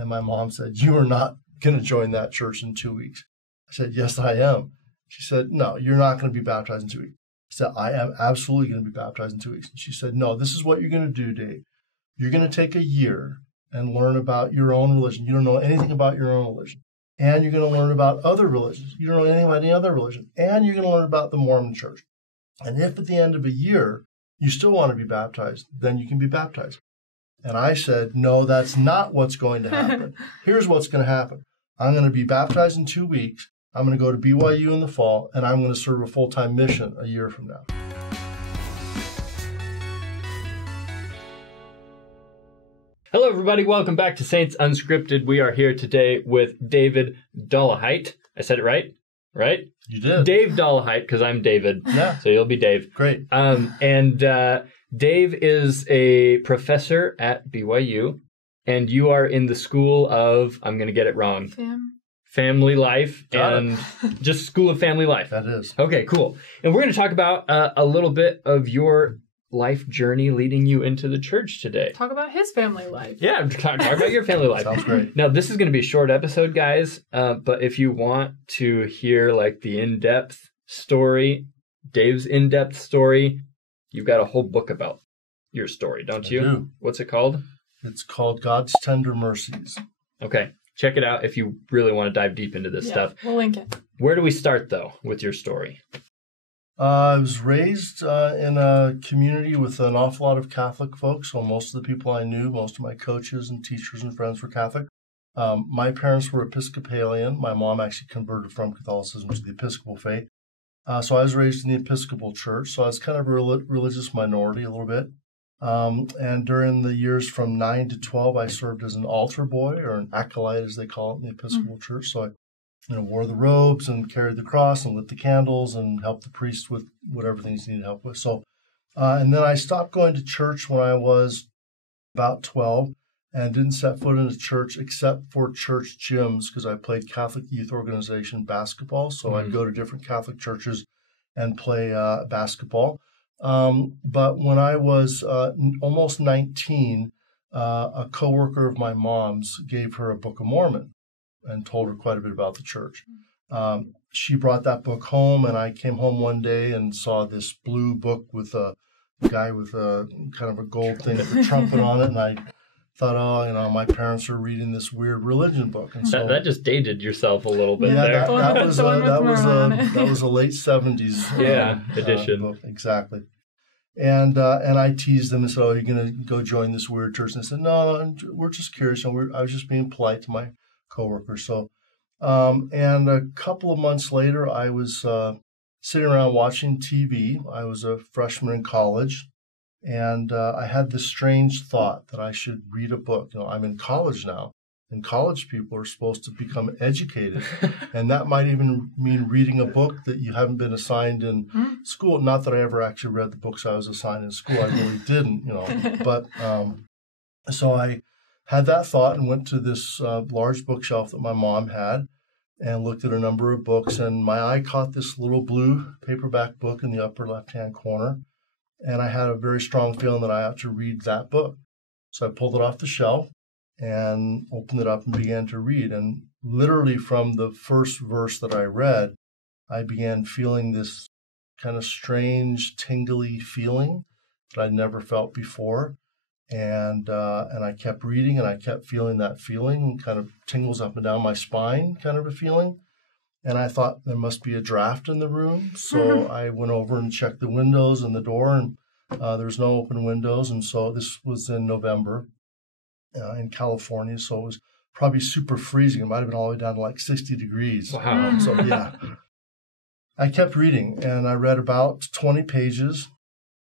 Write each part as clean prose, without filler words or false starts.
And my mom said, you are not going to join that church in 2 weeks. I said, yes, I am. She said, no, you're not going to be baptized in 2 weeks. I said, I am absolutely going to be baptized in 2 weeks. And she said, no, this is what you're going to do, Dave. You're going to take a year and learn about your own religion. You don't know anything about your own religion. And you're going to learn about other religions. You don't know anything about any other religion. And you're going to learn about the Mormon church. And if at the end of a year, you still want to be baptized, then you can be baptized. And I said, no, that's not what's going to happen. Here's what's going to happen. I'm going to be baptized in 2 weeks. I'm going to go to BYU in the fall, and I'm going to serve a full-time mission a year from now. Hello, everybody. Welcome back to Saints Unscripted. We are here today with David Dollahite. I said it right? Right? You did. Dave Dollahite, because I'm David. Yeah. So you'll be Dave. Great. Dave is a professor at BYU, and you are in the school of, I'm going to get it wrong, Family Life, and just School of Family Life. That is. Okay, cool. And we're going to talk about a little bit of your life journey leading you into the church today. Talk about his family life. Yeah, talk about your family life. Sounds great. Now, this is going to be a short episode, guys, but if you want to hear like the in-depth story, Dave's in-depth story, you've got a whole book about your story, don't you? I do. What's it called? It's called God's Tender Mercies. Okay, check it out if you really want to dive deep into this stuff. We'll link it. Where do we start, though, with your story? I was raised in a community with an awful lot of Catholic folks. So most of the people I knew, most of my coaches and teachers and friends were Catholic. My parents were Episcopalian. My mom actually converted from Catholicism to the Episcopal faith. So I was raised in the Episcopal church. So I was kind of a religious minority a little bit. And during the years from 9 to 12, I served as an altar boy, or an acolyte, as they call it in the Episcopal church. So I wore the robes and carried the cross and lit the candles and helped the priest with whatever things he needed help with. So, and then I stopped going to church when I was about 12 and didn't set foot into church except for church gyms because I played Catholic Youth Organization basketball. So I'd go to different Catholic churches and play basketball. But when I was almost 19, a coworker of my mom's gave her a Book of Mormon and told her quite a bit about the church. She brought that book home, and I came home one day and saw this blue book with a guy with a kind of a gold thing with a trumpet on it, and I thought, my parents are reading this weird religion book. And so that just dated yourself a little bit there. That was a late 70s edition. Book. Exactly. And I teased them and said, "Oh, you're going to go join this weird church?" And I said, "No, we're just curious. I was just being polite to my coworker." So, and a couple of months later, I was sitting around watching TV. I was a freshman in college, and I had this strange thought that I should read a book. I'm in college now, and college people are supposed to become educated, and that might even mean reading a book that you haven't been assigned in school. Not that I ever actually read the books I was assigned in school. I really didn't, But so I had that thought and went to this large bookshelf that my mom had and looked at a number of books, and my eye caught this little blue paperback book in the upper left-hand corner, and I had a very strong feeling that I ought to read that book. So I pulled it off the shelf and opened it up and began to read, and literally from the first verse that I read, I began feeling this kind of strange, tingly feeling that I'd never felt before. And I kept reading, and I kept feeling that feeling, kind of tingles up and down my spine, kind of a feeling. And I thought there must be a draft in the room. So I went over and checked the windows and the door, and there's no open windows. And so this was in November in California. So it was probably super freezing. It might have been all the way down to like 60 degrees. Wow. So yeah, I kept reading, and I read about 20 pages.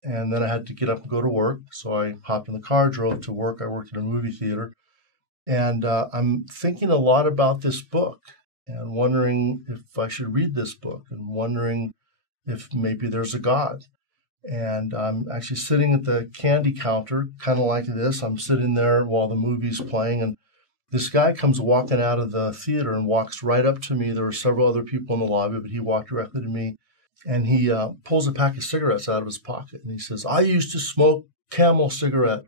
And then I had to get up and go to work. So I hopped in the car, drove to work. I worked at a movie theater. And I'm thinking a lot about this book and wondering if I should read this book and wondering if maybe there's a God. And I'm actually sitting at the candy counter, kind of like this. I'm sitting there while the movie's playing. And this guy comes walking out of the theater and walks right up to me. There were several other people in the lobby, but he walked directly to me. And he pulls a pack of cigarettes out of his pocket. And he says, "I used to smoke Camel cigarette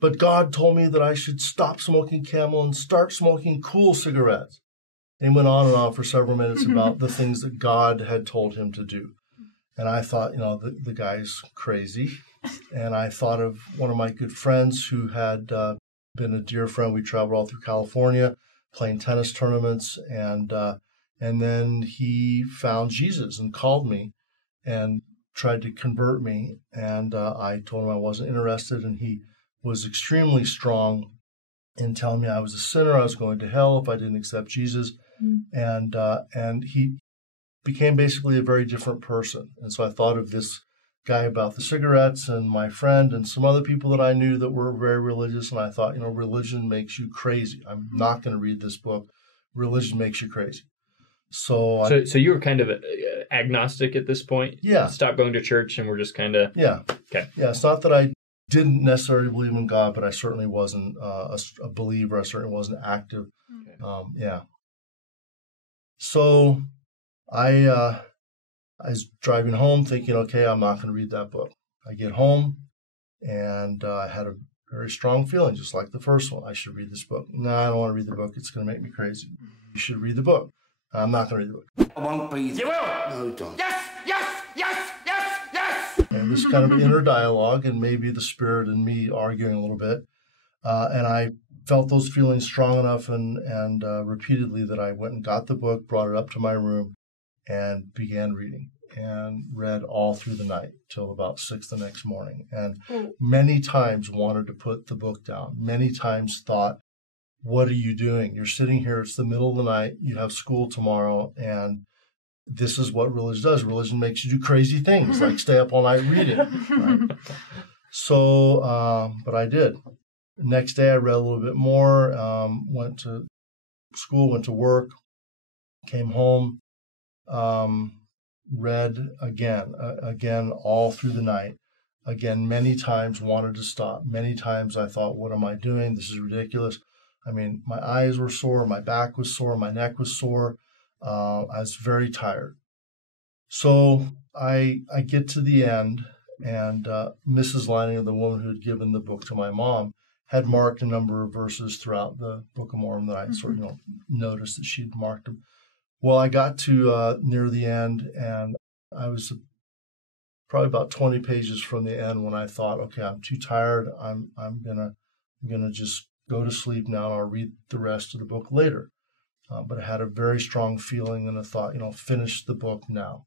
But God told me that I should stop smoking Camel and start smoking cool cigarettes. And he went on and on for several minutes about the things that God had told him to do. And I thought, the guy's crazy. And I thought of one of my good friends who had been a dear friend. We traveled all through California, playing tennis tournaments. And then he found Jesus and called me and tried to convert me. And I told him I wasn't interested. And he was extremely strong in telling me I was a sinner. I was going to hell if I didn't accept Jesus. And he became basically a very different person. And so I thought of this guy about the cigarettes and my friend and some other people that I knew that were very religious. And I thought, religion makes you crazy. I'm not going to read this book. Religion makes you crazy. So you were kind of agnostic at this point? Yeah. Stopped going to church and we're just kind of... Yeah. Okay. Yeah, it's not that I didn't necessarily believe in God, but I certainly wasn't a believer. I certainly wasn't active. Okay. Yeah. So I was driving home thinking, okay, I'm not going to read that book. I get home and I had a very strong feeling, just like the first one. I should read this book. No, I don't want to read the book. It's going to make me crazy. You should read the book. I'm not going to read the book. I won't be. You will. No, don't. Yes, yes, yes, yes, yes. And this kind of inner dialogue and maybe the Spirit and me arguing a little bit. And I felt those feelings strong enough and repeatedly that I went and got the book, brought it up to my room, and began reading and read all through the night till about 6 the next morning. And many times wanted to put the book down. Many times thought, what are you doing? You're sitting here. It's the middle of the night. You have school tomorrow. And this is what religion does. Religion makes you do crazy things, like stay up all night reading. Right? So, but I did. Next day, I read a little bit more, went to school, went to work, came home, read again, all through the night. Again, many times wanted to stop. Many times I thought, what am I doing? This is ridiculous. I mean, my eyes were sore, my back was sore, my neck was sore. I was very tired. So I get to the end, and Mrs. Lining, the woman who had given the book to my mom, had marked a number of verses throughout the Book of Mormon that I sort of noticed that she'd marked them. Well, I got to near the end, and I was probably about 20 pages from the end when I thought, okay, I'm too tired. I'm gonna just go to sleep now, and I'll read the rest of the book later. But I had a very strong feeling and a thought, finish the book now.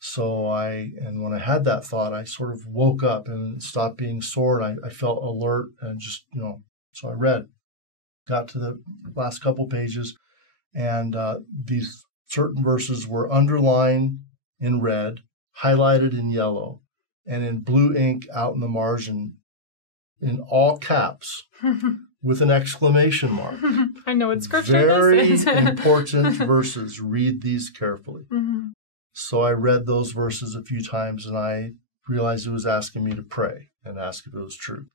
So when I had that thought, I sort of woke up and stopped being sore, and I felt alert and just, so I read, got to the last couple pages, and these certain verses were underlined in red, highlighted in yellow, and in blue ink out in the margin in all caps with an exclamation mark. I know what scripture Very this is. important verses. Read these carefully. Mm-hmm. So I read those verses a few times, and I realized it was asking me to pray and ask if it was true.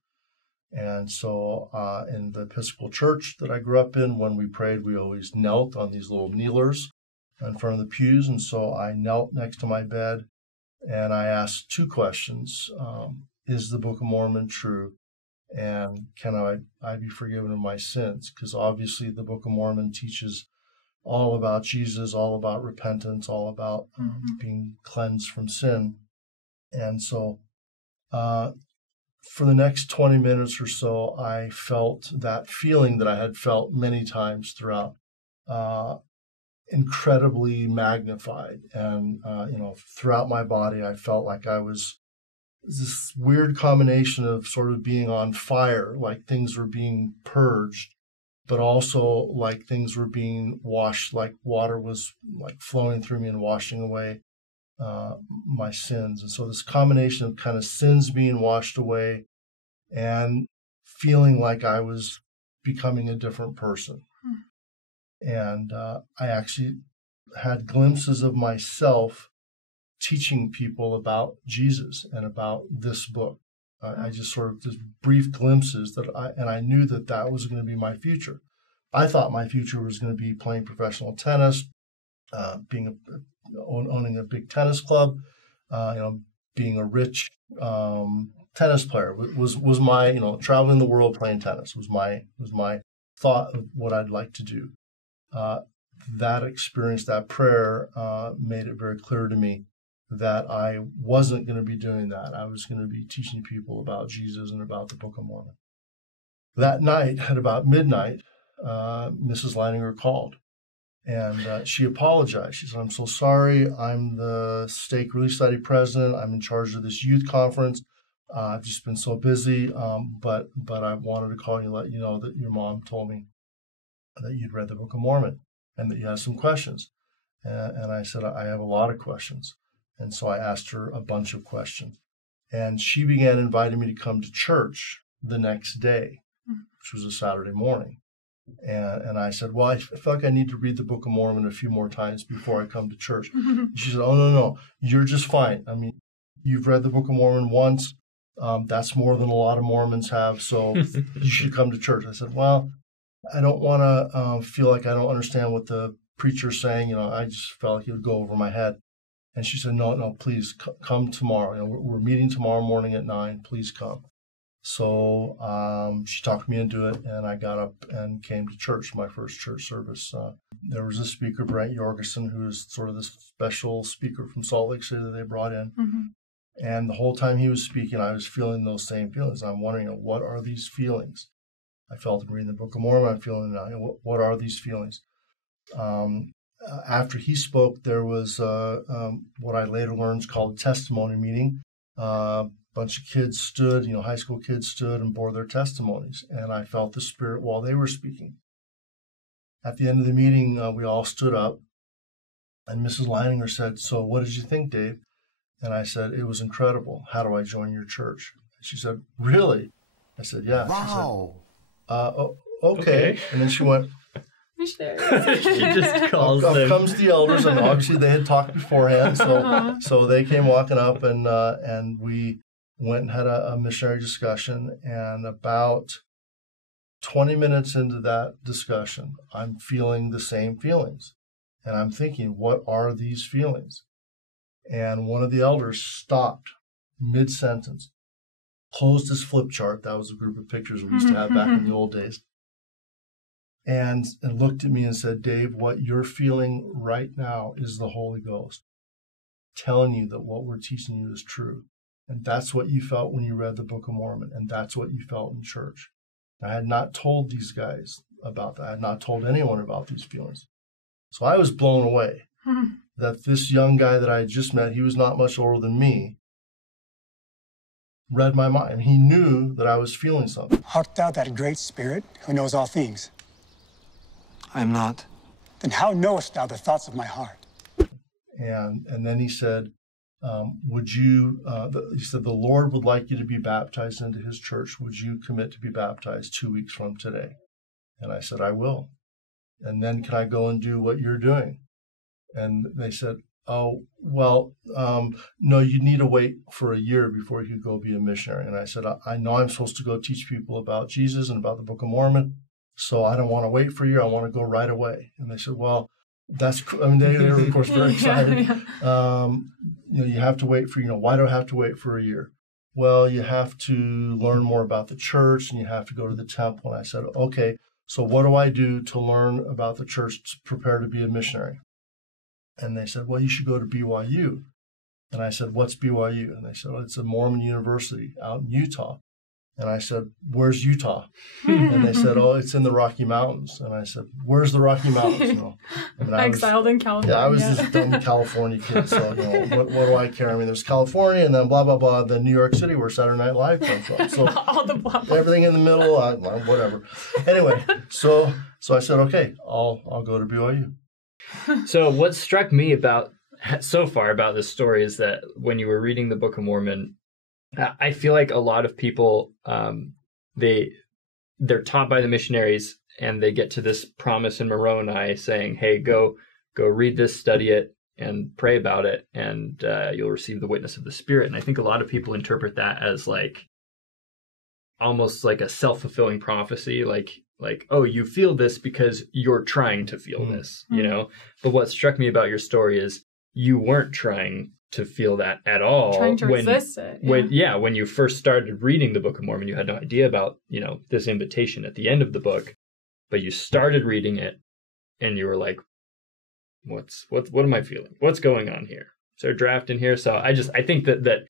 And so in the Episcopal church that I grew up in, when we prayed, we always knelt on these little kneelers in front of the pews. And so I knelt next to my bed, and I asked 2 questions. Is the Book of Mormon true? And can I be forgiven of my sins? Because obviously the Book of Mormon teaches all about Jesus, all about repentance, all about being cleansed from sin. And so for the next 20 minutes or so, I felt that feeling that I had felt many times throughout, incredibly magnified. And, throughout my body, I felt like I was this weird combination of sort of being on fire, like things were being purged, but also like things were being washed, like water was like flowing through me and washing away my sins. And so this combination of kind of sins being washed away and feeling like I was becoming a different person. And I actually had glimpses of myself teaching people about Jesus and about this book. I just sort of just brief glimpses and I knew that was going to be my future. I thought my future was going to be playing professional tennis, owning a big tennis club, being a rich tennis player was my, traveling the world playing tennis was my thought of what I'd like to do. That experience, that prayer, made it very clear to me that I wasn't going to be doing that. I was going to be teaching people about Jesus and about the Book of Mormon. That night, at about midnight, Mrs. Leininger called, and she apologized. She said, "I'm so sorry. I'm the Stake Relief Society president. I'm in charge of this youth conference. I've just been so busy, but I wanted to call you and let you know that your mom told me that you'd read the Book of Mormon and that you had some questions." And I said, "I have a lot of questions." And so I asked her a bunch of questions. And she began inviting me to come to church the next day, which was a Saturday morning. And I said, "Well, I feel like I need to read the Book of Mormon a few more times before I come to church." She said, "Oh, no, you're just fine. I mean, you've read the Book of Mormon once. That's more than a lot of Mormons have, so you should come to church." I said, "Well, I don't want to feel like I don't understand what the preacher's saying. I just felt like it would go over my head." And she said, no, please come tomorrow. We're meeting tomorrow morning at 9. Please come. So she talked me into it, and I got up and came to church, my first church service. There was a speaker, Brent Jorgensen, who is sort of the special speaker from Salt Lake City that they brought in. And the whole time he was speaking, I was feeling those same feelings. I'm wondering, what are these feelings? I felt it reading the Book of Mormon. I'm feeling what are these feelings? After he spoke, there was what I later learned is called a testimony meeting. A bunch of kids stood, high school kids stood and bore their testimonies, and I felt the Spirit while they were speaking. At the end of the meeting, we all stood up, and Mrs. Leininger said, "So what did you think, Dave?" And I said, "It was incredible. How do I join your church?" And she said, "Really?" I said, "Yeah." Wow. She said, okay. And then she went, she just calls up them. Comes the elders, and obviously they had talked beforehand, so they came walking up, and we went and had a missionary discussion. And about 20 minutes into that discussion, I'm feeling the same feelings, and I'm thinking, what are these feelings? And one of the elders stopped mid-sentence, closed his flip chart. That was a group of pictures we used to have back in the old days. And looked at me and said, "Dave, what you're feeling right now is the Holy Ghost telling you that what we're teaching you is true. And that's what you felt when you read the Book of Mormon, and that's what you felt in church." I had not told these guys about that. I had not told anyone about these feelings. So I was blown away that this young guy that I had just met, he was not much older than me, read my mind. He knew that I was feeling something. "Art thou that great Spirit who knows all things?" I am not. "Then how knowest thou the thoughts of my heart?" And then he said, he said, "The Lord would like you to be baptized into his church. Would you commit to be baptized 2 weeks from today?" And I said, "I will. And then can I go and do what you're doing?" And they said, "Oh, well, no, you need to wait for a year before you could go be a missionary." And I said, I know I'm supposed to go teach people about Jesus and about the Book of Mormon, so I don't want to wait for a year. I want to go right away. And they said, "Well, that's," I mean, they were, of course, very excited. You have to wait for, why do I have to wait for a year? "Well, you have to learn more about the church, and you have to go to the temple." And I said, "Okay, so what do I do to learn about the church to prepare to be a missionary?" And they said, "Well, you should go to BYU." And I said, "What's BYU?" And they said, "Well, it's a Mormon university out in Utah." And I said, "Where's Utah?" And they said, "Oh, it's in the Rocky Mountains." And I said, "Where's the Rocky Mountains?" Exiled in California. Yeah, I was this dumb California kid. So, what do I care? I mean, there's California, and then blah, blah, blah, then New York City, where Saturday Night Live comes from. So all the blah, blah. Everything in the middle, whatever. Anyway, so I said, "Okay, I'll go to BYU." So what struck me so far about this story is that when you were reading the Book of Mormon, I feel like a lot of people, they're taught by the missionaries, and they get to this promise in Moroni saying, "Hey, go read this, study it, and pray about it, and you'll receive the witness of the Spirit." And I think a lot of people interpret that as almost like a self-fulfilling prophecy, like, "Oh, you feel this because you're trying to feel this," But what struck me about your story is you weren't trying to feel that at all. Trying to resist it. When you first started reading the Book of Mormon, you had no idea about, this invitation at the end of the book, but you started reading it and you were like, what am I feeling? What's going on here? Is there a draft in here? So I think that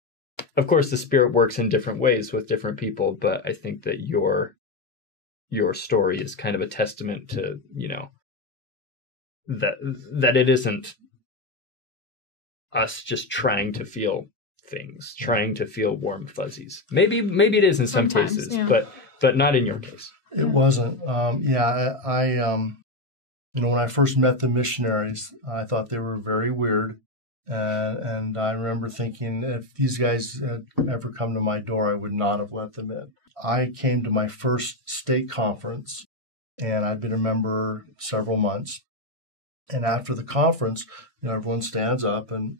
of course the Spirit works in different ways with different people, but I think that your story is kind of a testament to, that it isn't us just trying to feel things, trying to feel warm fuzzies. Maybe it is in some cases, yeah. but not in your case. It wasn't. I when I first met the missionaries, I thought they were very weird. And I remember thinking, if these guys had ever come to my door, I would not have let them in. I came to my first stake conference, and I'd been a member several months. And after the conference, everyone stands up, and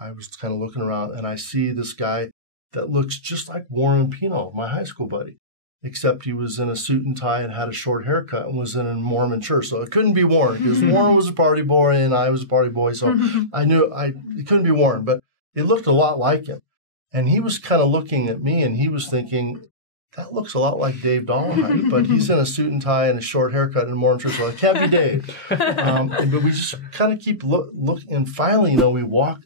I was kind of looking around, and I see this guy that looks just like Warren Pino, my high school buddy, except he was in a suit and tie and had a short haircut and was in a Mormon church. So it couldn't be Warren, because Warren was a party boy and I was a party boy. So I knew it couldn't be Warren, but it looked a lot like him. And he was kind of looking at me, and he was thinking, that looks a lot like Dave Dollahite, but he's in a suit and tie and a short haircut in a Mormon church. So it can't be Dave. But we just kind of keep looking. And finally, we walk,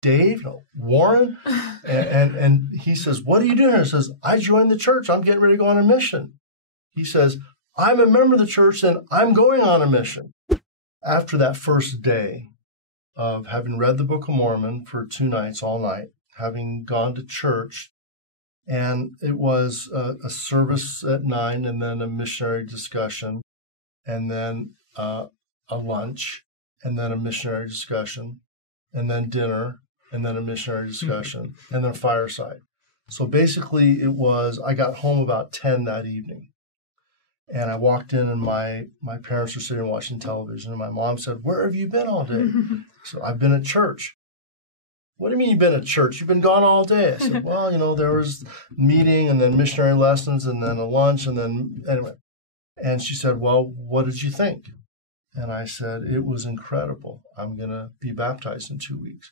Dave, Warren, and he says, what are you doing here? He says, I joined the church. I'm getting ready to go on a mission. He says, I'm a member of the church, and I'm going on a mission. After that first day of having read the Book of Mormon for 2 nights, all night, having gone to church, and it was a service at 9, and then a missionary discussion, and then a lunch, and then a missionary discussion, and then dinner, and then a missionary discussion, and then fireside. So basically I got home about 10 that evening. And I walked in, and my parents were sitting watching television, and my mom said, where have you been all day? So I've been at church. What do you mean you've been at church? You've been gone all day. I said, well, there was meeting and then missionary lessons and then a lunch and then anyway. And she said, well, what did you think? And I said, it was incredible. I'm going to be baptized in 2 weeks.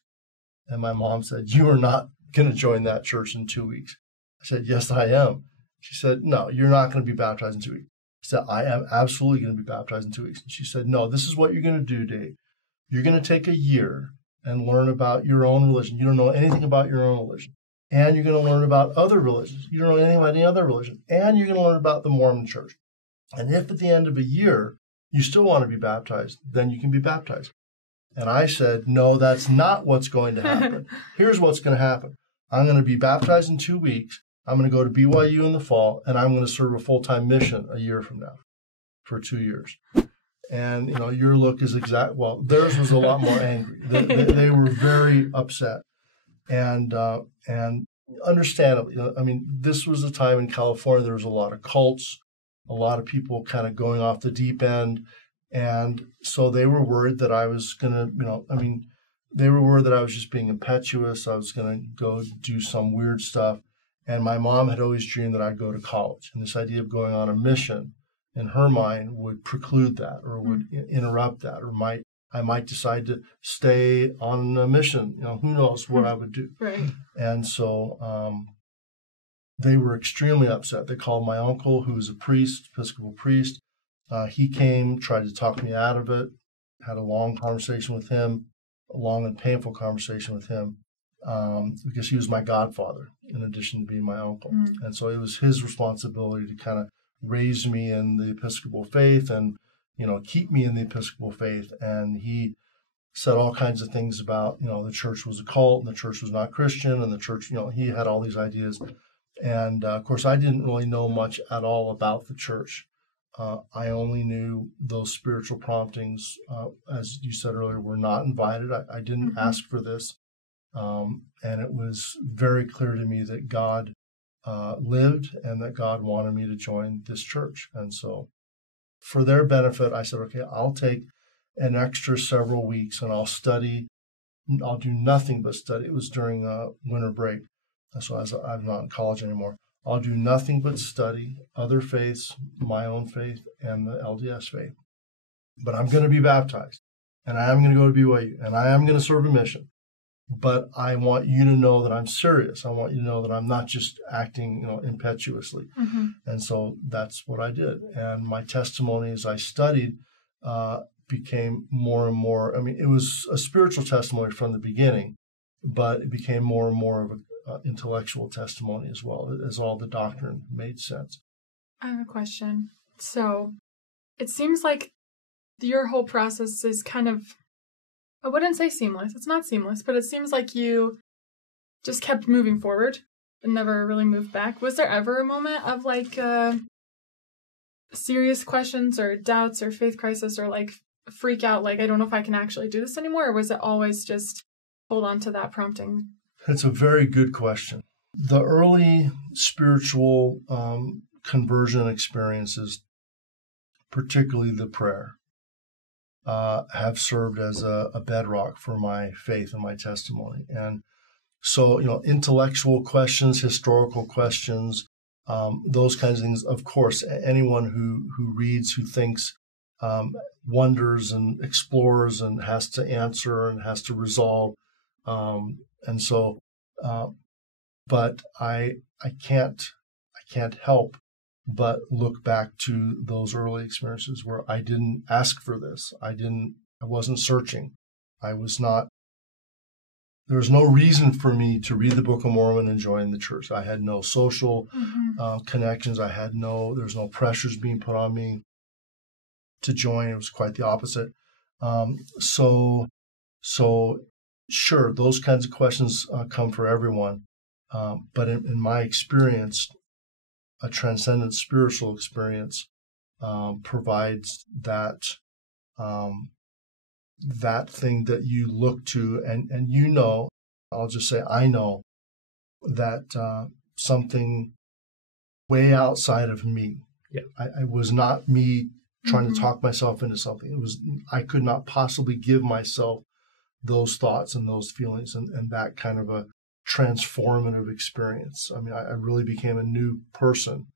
And my mom said, you are not going to join that church in 2 weeks. I said, yes, I am. She said, no, you're not going to be baptized in 2 weeks. I said, I am absolutely going to be baptized in 2 weeks. And she said, no, this is what you're going to do, Dave. You're going to take a year and learn about your own religion. You don't know anything about your own religion. And you're going to learn about other religions. You don't know anything about any other religion. And you're going to learn about the Mormon church. And if at the end of a year you still want to be baptized, then you can be baptized. And I said, no, that's not what's going to happen. Here's what's going to happen. I'm going to be baptized in 2 weeks. I'm going to go to BYU in the fall, and I'm going to serve a full-time mission a year from now for 2 years. And, your look is theirs was a lot more angry. They were very upset. And understandably, this was a time in California, there was a lot of cults, a lot of people kind of going off the deep end. And so they were worried that I was going to, they were worried that I was just being impetuous. I was going to go do some weird stuff. And my mom had always dreamed that I'd go to college. And this idea of going on a mission in her mind would preclude that or would interrupt that, or I might decide to stay on a mission. Who knows what I would do. Right. And so they were extremely upset. They called my uncle, who was a priest, Episcopal priest. He came, tried to talk me out of it, had a long conversation with him, a long and painful conversation with him, because he was my godfather in addition to being my uncle. And so it was his responsibility to kind of raise me in the Episcopal faith and, keep me in the Episcopal faith. And he said all kinds of things about, the church was a cult and the church was not Christian and the church, he had all these ideas. And of course, I didn't really know much at all about the church. I only knew those spiritual promptings, as you said earlier, were not invited. I didn't ask for this. And it was very clear to me that God lived and that God wanted me to join this church. And so for their benefit, I said, okay, I'll take an extra several weeks and I'll study. I'll do nothing but study. It was during winter break. So I'm not in college anymore. I'll do nothing but study other faiths, my own faith, and the LDS faith. But I'm going to be baptized, and I am going to go to BYU, and I am going to serve a mission. but I want you to know that I'm serious. I want you to know that I'm not just acting, impetuously. Mm-hmm. And so that's what I did. And my testimony as I studied became more and more. I mean, it was a spiritual testimony from the beginning, but it became more and more of an intellectual testimony as well, as all the doctrine made sense. I have a question. So it seems like your whole process is kind of, I wouldn't say seamless. It's not seamless, but it seems like you just kept moving forward and never really moved back. Was there ever a moment of like serious questions or doubts or faith crisis or like freak out, like I don't know if I can actually do this anymore? Or was it always just hold on to that prompting? It's a very good question. The early spiritual conversion experiences, particularly the prayer, have served as a bedrock for my faith and my testimony. And so, intellectual questions, historical questions, those kinds of things. Of course, anyone who reads, who thinks, wonders and explores and has to answer and has to resolve. And so, but I can't help but look back to those early experiences where I didn't ask for this. I wasn't searching. There was no reason for me to read the Book of Mormon and join the church. I had no social connections. There's no pressures being put on me to join. It was quite the opposite. So sure, those kinds of questions come for everyone. But in my experience, a transcendent spiritual experience provides that thing that you look to, and I'll just say I know that something way outside of me. Yeah. I was not me trying to talk myself into something. I could not possibly give myself those thoughts and those feelings and that kind of a transformative experience. I mean, I really became a new person,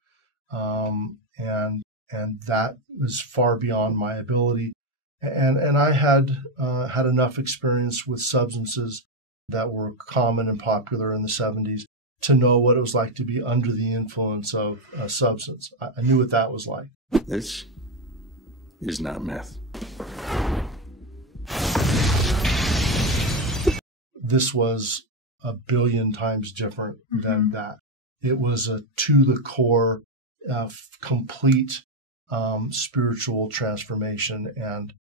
and that was far beyond my ability. And I had enough experience with substances that were common and popular in the 70s to know what it was like to be under the influence of a substance. I knew what that was like. This is not meth. This was a billion times different than that. It was a to the core, complete spiritual transformation, and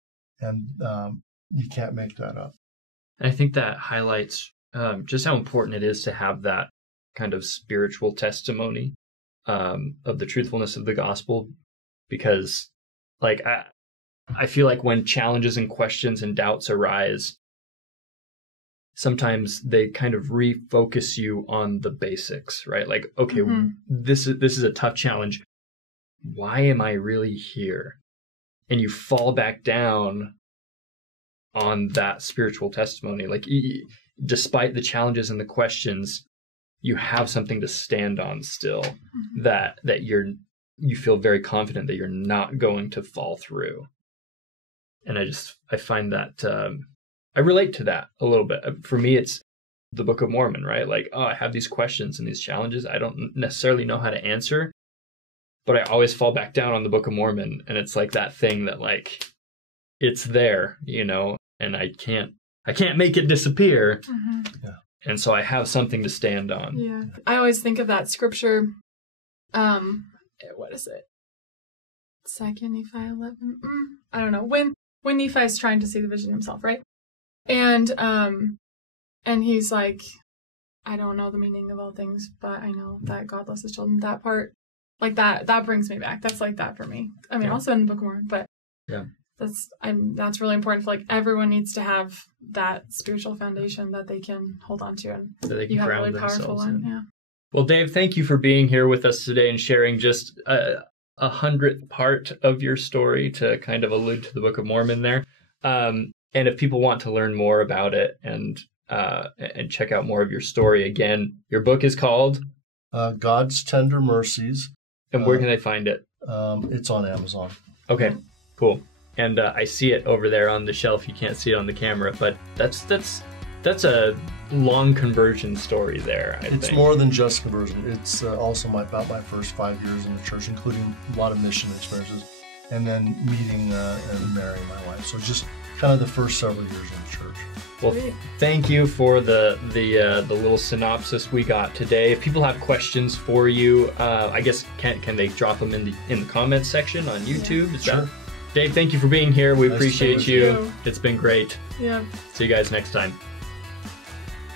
you can't make that up. And I think that highlights just how important it is to have that kind of spiritual testimony of the truthfulness of the gospel, because like I feel like when challenges and questions and doubts arise, sometimes they kind of refocus you on the basics, right? Like, okay, this is a tough challenge. Why am I really here? And you fall back down on that spiritual testimony. Like, despite the challenges and the questions, you have something to stand on still, that you feel very confident that you're not going to fall through. And I find that I relate to that a little bit. For me, it's the Book of Mormon, right? Like, I have these questions and these challenges I don't necessarily know how to answer, but I always fall back down on the Book of Mormon, and it's like that thing that like it's there, and I can't make it disappear. Yeah. And so I have something to stand on. Yeah. I always think of that scripture. What is it? 2 Nephi 11. I don't know. When Nephi is trying to see the vision himself, right? And he's like, I don't know the meaning of all things, but I know that God loves his children. That part, like that brings me back. That's like that for me. I mean, also in the Book of Mormon, but yeah, that's really important. For like everyone needs to have that spiritual foundation that they can hold on to, and so they can you have a ground really powerful themselves one. in. Yeah. Well, Dave, thank you for being here with us today and sharing just a 100th part of your story to kind of allude to the Book of Mormon there. And if people want to learn more about it and check out more of your story, again, your book is called God's Tender Mercies. And where can they find it? It's on Amazon. Okay, cool. And I see it over there on the shelf. You can't see it on the camera, but that's That's a long conversion story there, I think. It's more than just conversion. It's also about my first 5 years in the church, including a lot of mission experiences, and then meeting and marrying my wife. So just kind of the first several years in the church. Well, thank you for the little synopsis we got today. If people have questions for you, I guess can they drop them in the comments section on YouTube? Sure. Dave, thank you for being here. We Nice appreciate to you. meet you. It's been great. Yeah. See you guys next time.